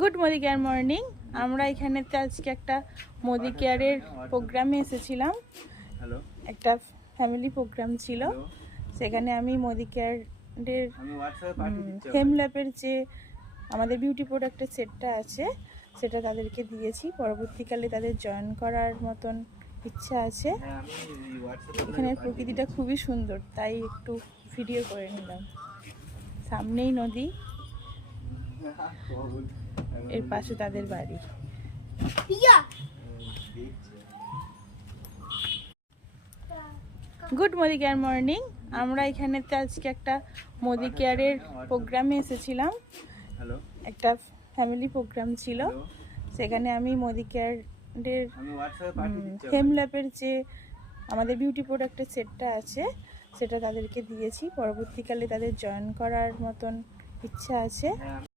Good Modi care morning. আমরা এখানেতে আজকে একটা মোদি কেয়ারের প্রোগ্রামে এসেছিলাম। একটা ফ্যামিলি প্রোগ্রাম ছিল, সেখানে আমি মোদি কেয়ারের হেমল্যাপের যে আমাদের বিউটি প্রোডাক্টের সেটটা আছে সেটা তাদেরকে দিয়েছি। পরবর্তীকালে তাদের জয়েন করার মতন ইচ্ছা আছে। এখানের প্রকৃতিটা খুবই সুন্দর, তাই একটু ভিডিও করে নিলাম। সামনেই নদী, এর পাশে তাদের বাড়ি। Good Modi care morning. আমরা এখানেতে আজকে একটা মোদি কেয়ারের প্রোগ্রামে এসেছিলাম। একটা ফ্যামিলি প্রোগ্রাম ছিল, সেখানে আমি মোদি কেয়ারের হেমল্যাপের যে আমাদের বিউটি প্রোডাক্টের সেটটা আছে সেটা তাদেরকে দিয়েছি। পরবর্তীকালে তাদের জয়েন করার মতন ইচ্ছা আছে।